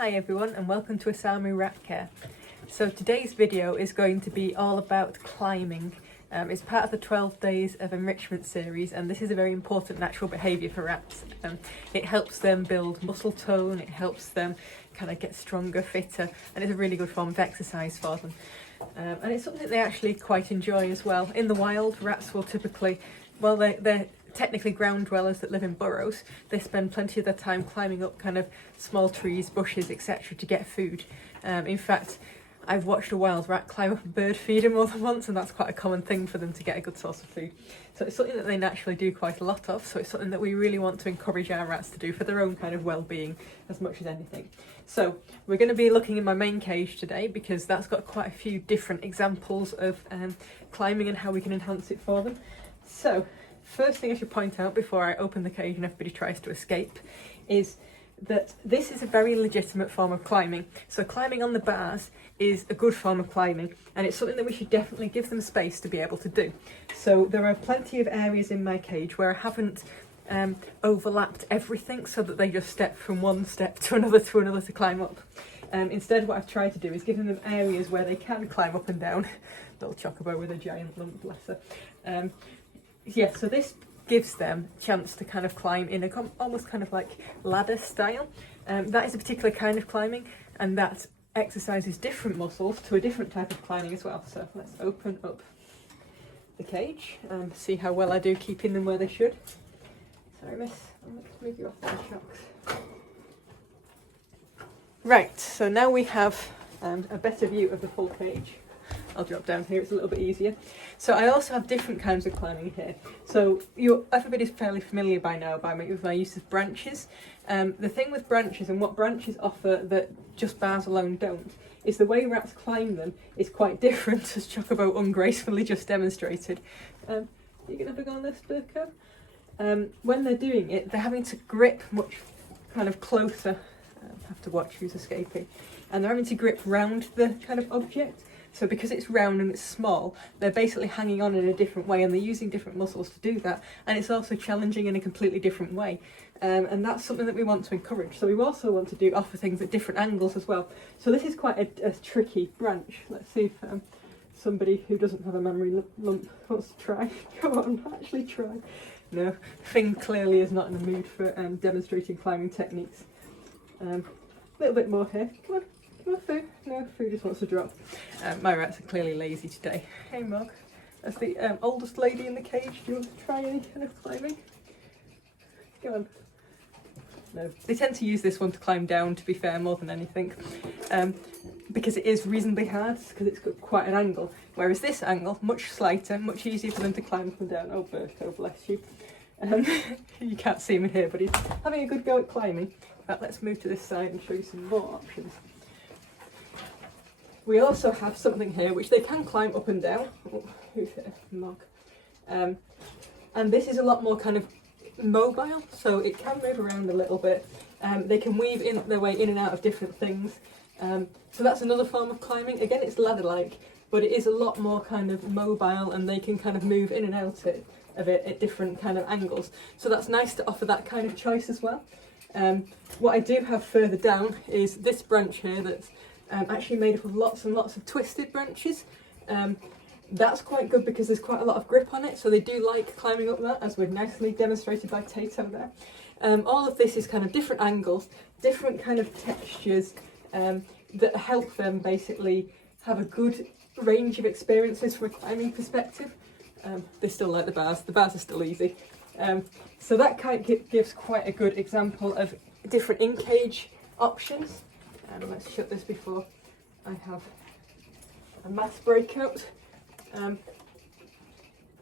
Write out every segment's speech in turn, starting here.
Hi everyone and welcome to Osamu Rat Care. So today's video is going to be all about climbing. It's part of the 12 days of enrichment series, and this is a very important natural behaviour for rats. It helps them build muscle tone, it helps them kind of get stronger, fitter, and it's a really good form of exercise for them. And it's something that they actually quite enjoy as well. In the wild, rats will typically, well, they're technically ground dwellers that live in burrows. They spend plenty of their time climbing up kind of small trees, bushes, etc. to get food. In fact, I've watched a wild rat climb up a bird feeder more than once, and that's quite a common thing for them to get a good source of food. So it's something that they naturally do quite a lot of, so it's something that we really want to encourage our rats to do for their own kind of well-being as much as anything. So we're going to be looking in my main cage today because that's got quite a few different examples of climbing and how we can enhance it for them. So first thing I should point out before I open the cage and everybody tries to escape is that this is a very legitimate form of climbing. So climbing on the bars is a good form of climbing, and it's something that we should definitely give them space to be able to do. So there are plenty of areas in my cage where I haven't overlapped everything so that they just step from one step to another to climb up. Instead, what I've tried to do is give them areas where they can climb up and down. Little chocobo with a giant lump, bless her. Yeah, so this gives them a chance to kind of climb in a almost kind of like ladder style. That is a particular kind of climbing, and that exercises different muscles to a different type of climbing as well. So let's open up the cage and see how well I do keeping them where they should. Sorry miss, I'll move you off the shocks. Right, so now we have a better view of the full cage. I'll drop down here, it's a little bit easier. So I also have different kinds of climbing here. So everybody's fairly familiar by now with my use of branches. The thing with branches and what branches offer that just bars alone don't is the way rats climb them is quite different, as Chocobo ungracefully just demonstrated. Are you going to have a go on this, Burko? When they're doing it, they're having to grip much kind of closer. Have to watch who's escaping. And they're having to grip round the kind of object. So because it's round and it's small, they're basically hanging on in a different way, and they're using different muscles to do that. And it's also challenging in a completely different way. And that's something that we want to encourage. So we also want to offer things at different angles as well. So this is quite a tricky branch. Let's see if somebody who doesn't have a memory lump wants to try. Come on, actually try. No, Finn clearly is not in the mood for demonstrating climbing techniques. A little bit more here. Come on. Foo. No, Foo just wants to drop. My rats are clearly lazy today. Hey Mog, as the oldest lady in the cage, do you want to try any kind of climbing? Go on. No, they tend to use this one to climb down, to be fair, more than anything, because it is reasonably hard, because it's got quite an angle, whereas this angle, much slighter, much easier for them to climb up and down. Oh Berto, bless you. You can't see him in here, but he's having a good go at climbing. But let's move to this side and show you some more options. We also have something here which they can climb up and down. Oh, who's here? Mog. And this is a lot more kind of mobile, so it can move around a little bit. They can weave their way in and out of different things. So that's another form of climbing. Again, it's ladder-like, but it is a lot more kind of mobile, and they can kind of move in and out of it at different kind of angles. So that's nice to offer that kind of choice as well. What I do have further down is this branch here that's actually made up of lots and lots of twisted branches. That's quite good because there's quite a lot of grip on it, so they do like climbing up that, as we've nicely demonstrated by Tato there. All of this is kind of different angles, different kind of textures that help them basically have a good range of experiences from a climbing perspective. They still like the bars are still easy. So that kind of gives quite a good example of different in-cage options. Let's shut this before I have a mass breakout. And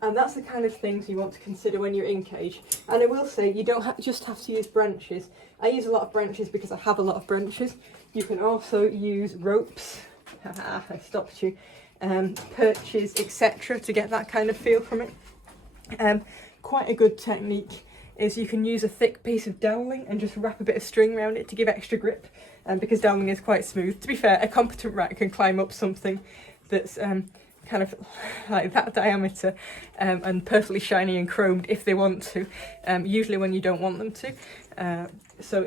that's the kind of things you want to consider when you're in cage. And I will say, you don't just have to use branches. I use a lot of branches because I have a lot of branches. You can also use ropes. Haha, I stopped you. Perches, etc. to get that kind of feel from it. Quite a good technique is you can use a thick piece of doweling and just wrap a bit of string around it to give extra grip, because doweling is quite smooth. To be fair, a competent rat can climb up something that's kind of like that diameter and perfectly shiny and chromed if they want to, usually when you don't want them to. So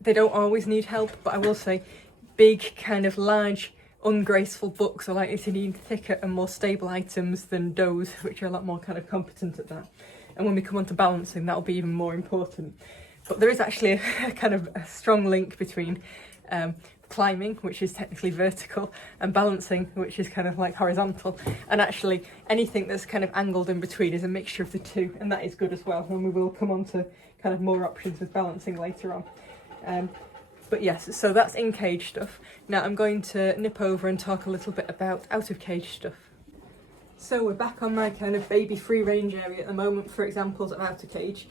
they don't always need help, but I will say big kind of large ungraceful books are likely to need thicker and more stable items than those, which are a lot more kind of competent at that. And when we come on to balancing, that'll be even more important. But there is actually a kind of a strong link between climbing, which is technically vertical, and balancing, which is kind of like horizontal. And actually anything that's kind of angled in between is a mixture of the two, and that is good as well. And we will come on to kind of more options with balancing later on. But yes, so that's in-cage stuff. Now I'm going to nip over and talk a little bit about out-of-cage stuff. So we're back on my kind of baby free range area at the moment for examples of out-of-cage.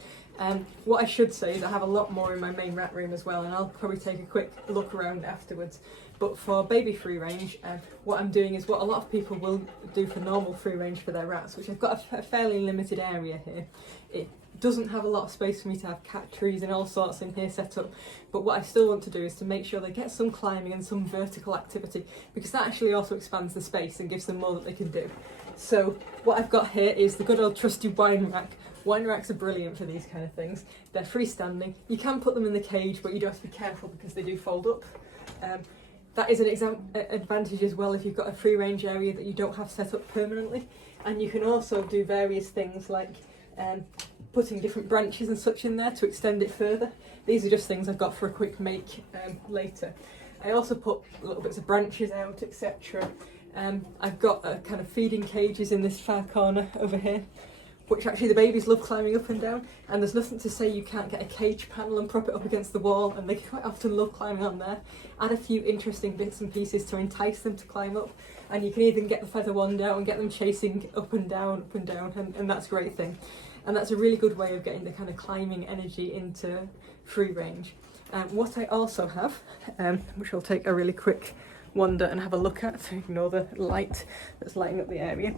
What I should say is I have a lot more in my main rat room as well, and I'll probably take a quick look around afterwards. But for baby free range, what I'm doing is what a lot of people will do for normal free range for their rats, which I've got a fairly limited area here. It doesn't have a lot of space for me to have cat trees and all sorts in here set up, but what I still want to do is to make sure they get some climbing and some vertical activity, because that actually also expands the space and gives them more that they can do. So what I've got here is the good old trusty wine rack. Wine racks are brilliant for these kind of things. They're freestanding. You can put them in the cage, but you do have to be careful because they do fold up. That is an advantage as well if you've got a free range area that you don't have set up permanently. And you can also do various things like putting different branches and such in there to extend it further. These are just things I've got for a quick make later. I also put little bits of branches out, etc. I've got kind of feeding cages in this far corner over here, which actually the babies love climbing up and down, and there's nothing to say you can't get a cage panel and prop it up against the wall, and they quite often love climbing on there. Add a few interesting bits and pieces to entice them to climb up, and you can even get the feather wand out and get them chasing up and down, and that's a great thing. And that's a really good way of getting the kind of climbing energy into free range. What I also have, which I'll take a really quick wander and have a look at, to ignore the light that's lighting up the area.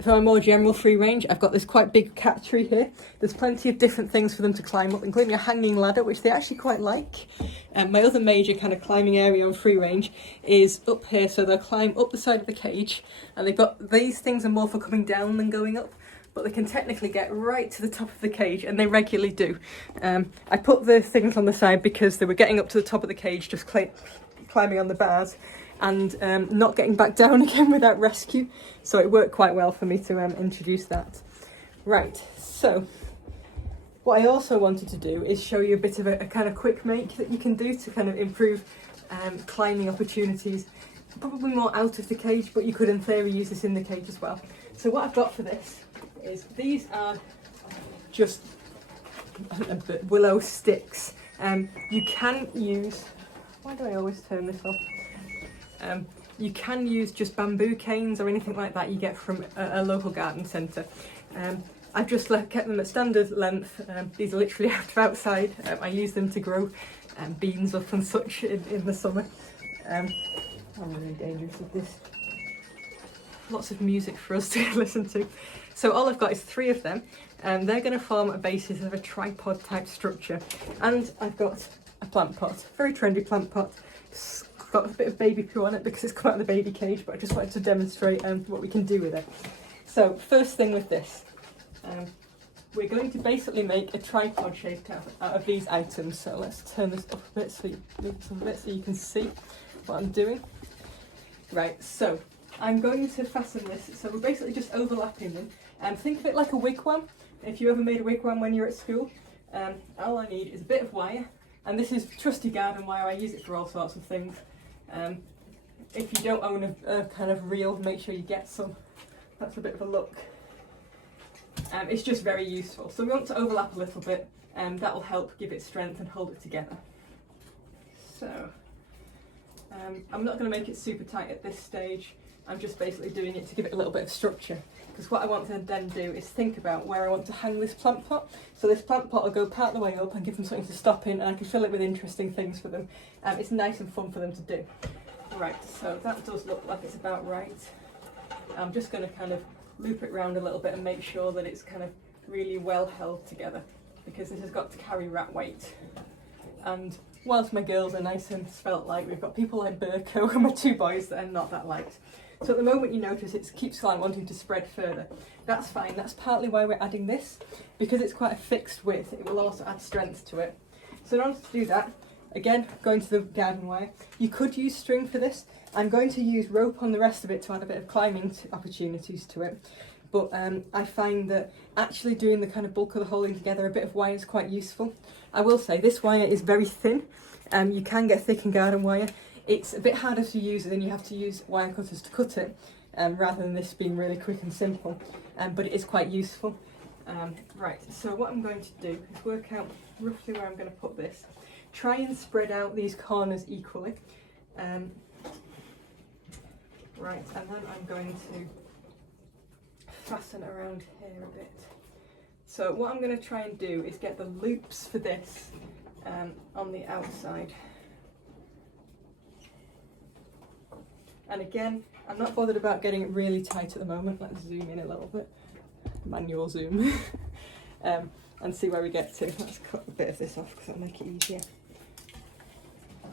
For a more general free range, I've got this quite big cat tree here. There's plenty of different things for them to climb up, including a hanging ladder, which they actually quite like. My other major kind of climbing area on free range is up here, so they'll climb up the side of the cage, and they've got, these things are more for coming down than going up, but they can technically get right to the top of the cage, and they regularly do. I put the things on the side because they were getting up to the top of the cage, just climbing on the bars, and not getting back down again without rescue. So it worked quite well for me to introduce that. Right, so what I also wanted to do is show you a bit of a kind of quick make that you can do to kind of improve climbing opportunities. Probably more out of the cage, but you could in theory use this in the cage as well. So what I've got for this is, these are just willow sticks. You can use, why do I always turn this off? You can use just bamboo canes or anything like that you get from a local garden centre. I've just kept them at standard length. These are literally out of outside. I use them to grow beans up and such in the summer. I'm really dangerous with this. Lots of music for us to listen to. So all I've got is 3 of them, and they're going to form a basis of a tripod type structure. And I've got a plant pot, very trendy plant pot. It's got a bit of baby poo on it because it's come out of the baby cage, but I just wanted to demonstrate what we can do with it. So first thing with this, we're going to basically make a tripod shape out of these items. So let's turn this up a bit so you can see what I'm doing. Right, so I'm going to fasten this, so we're basically just overlapping them. Think of it like a wigwam. If you ever made a wigwam when you're at school, all I need is a bit of wire, and this is trusty garden wire. I use it for all sorts of things. If you don't own a kind of reel, make sure you get some. That's a bit of a look. It's just very useful. So we want to overlap a little bit, and that will help give it strength and hold it together. So I'm not going to make it super tight at this stage. I'm just basically doing it to give it a little bit of structure, because what I want to then do is think about where I want to hang this plant pot. So this plant pot will go part of the way up and give them something to stop in, and I can fill it with interesting things for them. It's nice and fun for them to do. Right, so that does look like it's about right. I'm just going to kind of loop it round a little bit and make sure that it's kind of really well held together, because this has got to carry rat weight. And whilst my girls are nice and svelte light, we've got people like Burko and my 2 boys that are not that light. So at the moment you notice it keeps like wanting to spread further. That's fine, that's partly why we're adding this. Because it's quite a fixed width, it will also add strength to it. So in order to do that, again, going to the garden wire, you could use string for this. I'm going to use rope on the rest of it to add a bit of climbing opportunities to it. But I find that actually doing the kind of bulk of the holding together, a bit of wire is quite useful. I will say this wire is very thin. You can get thick in garden wire. It's a bit harder to use and then you have to use wire cutters to cut it, rather than this being really quick and simple. But it is quite useful. Right, so what I'm going to do is work out roughly where I'm going to put this. Try and spread out these corners equally. Right, and then I'm going to fasten around here a bit. So what I'm going to try and do is get the loops for this on the outside. And again, I'm not bothered about getting it really tight at the moment. Let's zoom in a little bit. Manual zoom. And see where we get to. Let's cut a bit of this off because that'll make it easier.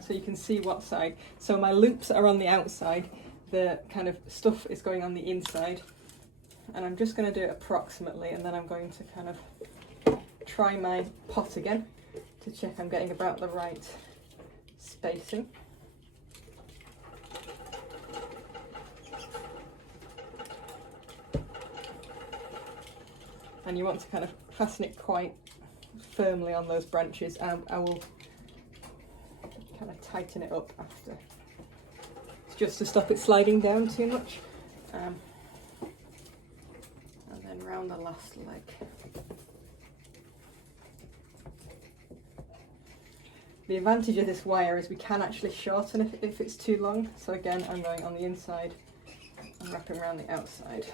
So you can see what side. So my loops are on the outside. The kind of stuff is going on the inside. And I'm just going to do it approximately, and then I'm going to kind of try my pot again to check I'm getting about the right spacing. And you want to kind of fasten it quite firmly on those branches. I will kind of tighten it up after. It's just to stop it sliding down too much. And then round the last leg. The advantage of this wire is we can actually shorten it if it's too long. So again, I'm going on the inside and wrapping around the outside.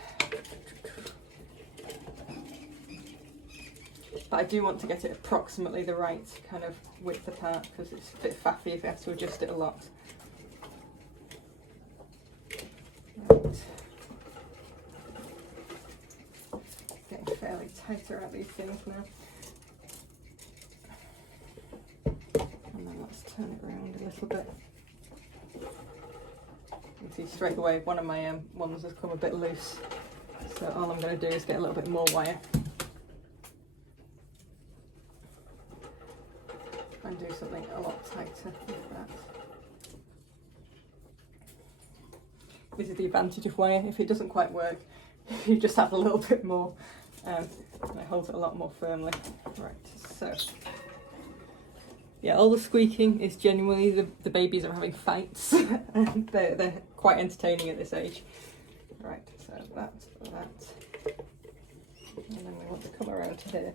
But I do want to get it approximately the right kind of width apart because it's a bit faffy if you have to adjust it a lot. Right. Getting fairly tight around these things now. And then let's turn it around a little bit. You can see straight away one of my ones has come a bit loose. So all I'm going to do is get a little bit more wire. And do something a lot tighter with that. This is the advantage of wire. If it doesn't quite work, you just have a little bit more, and it holds it a lot more firmly. Right, so yeah, all the squeaking is genuinely the babies are having fights, and they're quite entertaining at this age. Right, so that, and then we want to come around to here.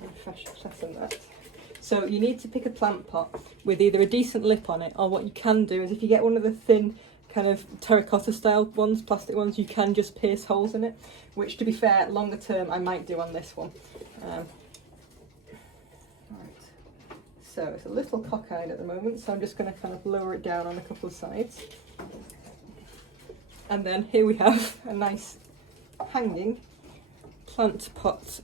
And fasten that. So you need to pick a plant pot with either a decent lip on it, or what you can do is if you get one of the thin kind of terracotta style ones, plastic ones, you can just pierce holes in it, which to be fair, longer term I might do on this one. Right. So it's a little cockeyed at the moment, so I'm just going to kind of lower it down on a couple of sides. And then here we have a nice hanging plant pot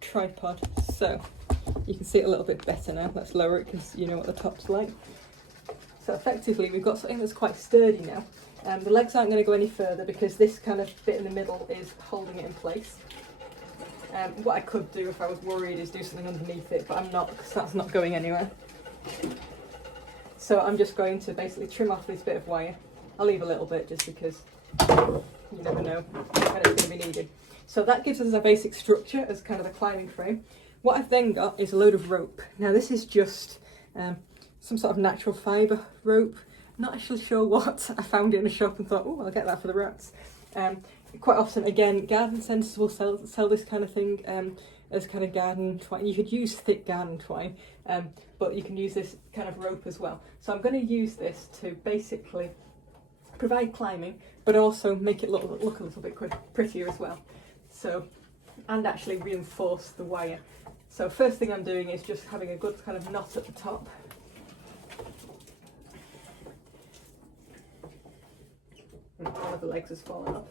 tripod. So you can see it a little bit better now. Let's lower it because you know what the top's like. So effectively we've got something that's quite sturdy now. The legs aren't going to go any further because this kind of bit in the middle is holding it in place. What I could do if I was worried is do something underneath it, but I'm not, because that's not going anywhere. So I'm just going to basically trim off this bit of wire. I'll leave a little bit just because you never know when it's going to be needed. So that gives us a basic structure as kind of a climbing frame. What I've then got is a load of rope. Now this is just some sort of natural fibre rope. Not actually sure what. I found it in a shop and thought, oh, I'll get that for the rats. Quite often, again, garden centres will sell this kind of thing as kind of garden twine. You could use thick garden twine, but you can use this kind of rope as well. So I'm going to use this to basically provide climbing, but also make it look a little bit prettier as well. So, and actually reinforce the wire. So first thing I'm doing is just having a good kind of knot at the top. And one of the legs has fallen off.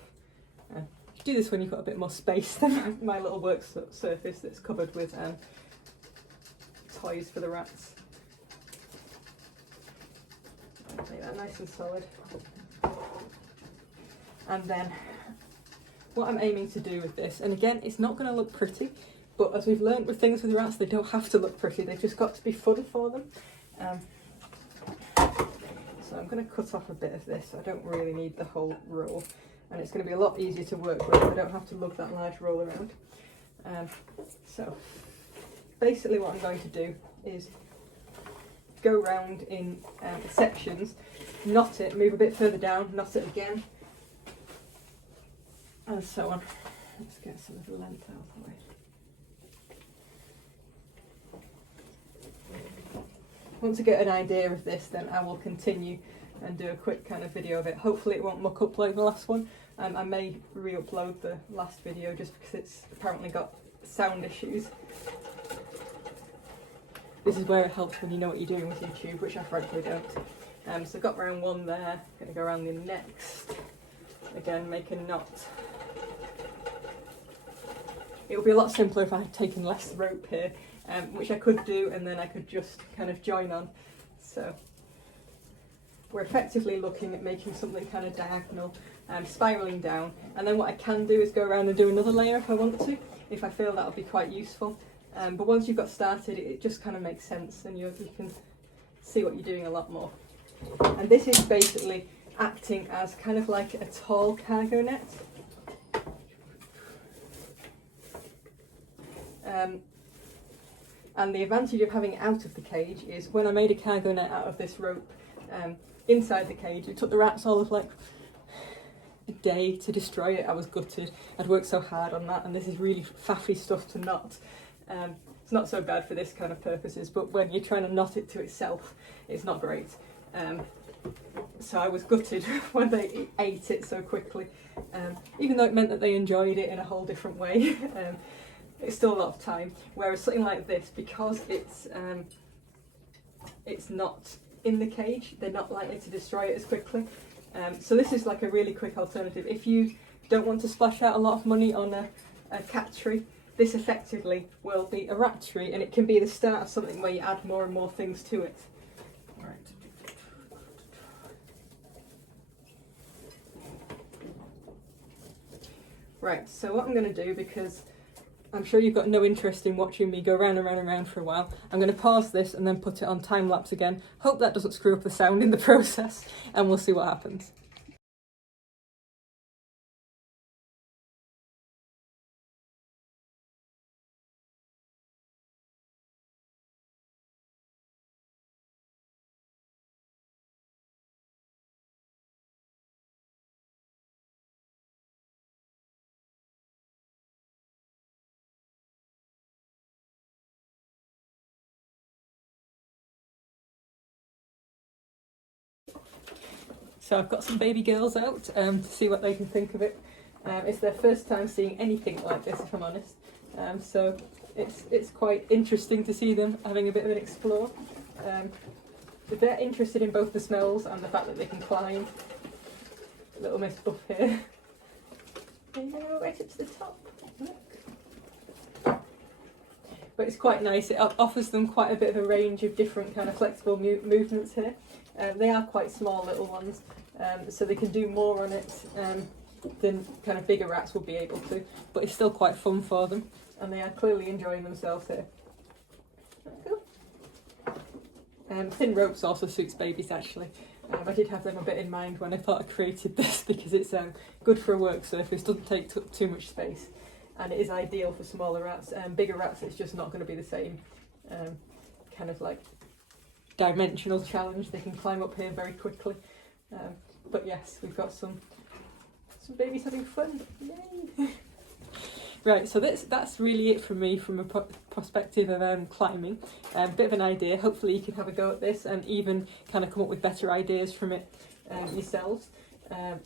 Do this when you've got a bit more space than my little work surface that's covered with toys for the rats. Make that nice and solid. And then what I'm aiming to do with this, and again, it's not going to look pretty, but as we've learned with things with rats, they don't have to look pretty, they've just got to be fun for them. So I'm going to cut off a bit of this. I don't really need the whole roll, and it's going to be a lot easier to work with. I don't have to lug that large roll around. So basically what I'm going to do is go round in sections, knot it, move a bit further down, knot it again, and so on. Let's get some of the length out of the way. Once I get an idea of this, then I will continue and do a quick kind of video of it. Hopefully it won't muck up like the last one. I may re-upload the last video just because it's apparently got sound issues. This is where it helps when you know what you're doing with YouTube, which I frankly don't. So I've got round one there, going to go around the next. Again, make a knot. It would be a lot simpler if I had taken less rope here, which I could do, and then I could just kind of join on. So we're effectively looking at making something kind of diagonal, spiralling down, and then what I can do is go around and do another layer if I want to, if I feel that'll be quite useful. But once you've got started, it just kind of makes sense, and you can see what you're doing a lot more. And this is basically acting as kind of like a tall cargo net. And the advantage of having it out of the cage is when I made a cargo net out of this rope inside the cage, it took the rats all of like a day to destroy it. I was gutted. I'd worked so hard on that, and this is really faffy stuff to knot. It's not so bad for this kind of purposes, but when you're trying to knot it to itself, it's not great. So I was gutted when they ate it so quickly, even though it meant that they enjoyed it in a whole different way. It's still a lot of time, whereas something like this, because it's not in the cage, they're not likely to destroy it as quickly. So this is like a really quick alternative. If you don't want to splash out a lot of money on a cat tree, this effectively will be a rat tree, and it can be the start of something where you add more and more things to it. Right, so what I'm going to do, because I'm sure you've got no interest in watching me go round and round and round for a while, I'm going to pause this and then put it on time lapse again. Hope that doesn't screw up the sound in the process, and we'll see what happens. So I've got some baby girls out to see what they can think of it. It's their first time seeing anything like this, if I'm honest. So it's quite interesting to see them having a bit of an explore. They're interested in both the smells and the fact that they can climb. Little Miss Buff here. And you're going to go right up to the top. Look. But it's quite nice. It offers them quite a bit of a range of different kind of flexible movements here. They are quite small little ones, so they can do more on it than kind of bigger rats will be able to, but it's still quite fun for them, and they are clearly enjoying themselves here. Cool. Thin ropes also suits babies actually. I did have them a bit in mind when I thought I created this, because it's good for a work surface, doesn't take too much space, and it is ideal for smaller rats. Bigger rats, it's just not going to be the same kind of like dimensional challenge. They can climb up here very quickly. But yes, we've got some babies having fun. Yay! Right, so that's really it from me from a perspective of climbing. A bit of an idea. Hopefully you can have a go at this and even kind of come up with better ideas from it yourselves.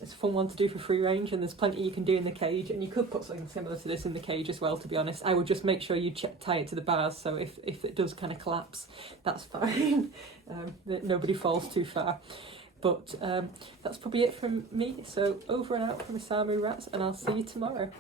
It's a fun one to do for free range, and there's plenty you can do in the cage, and you could put something similar to this in the cage as well, to be honest. I would just make sure you tie it to the bars, so if it does kind of collapse, that's fine. That nobody falls too far. But that's probably it from me, so over and out from Isamu Rats, and I'll see you tomorrow.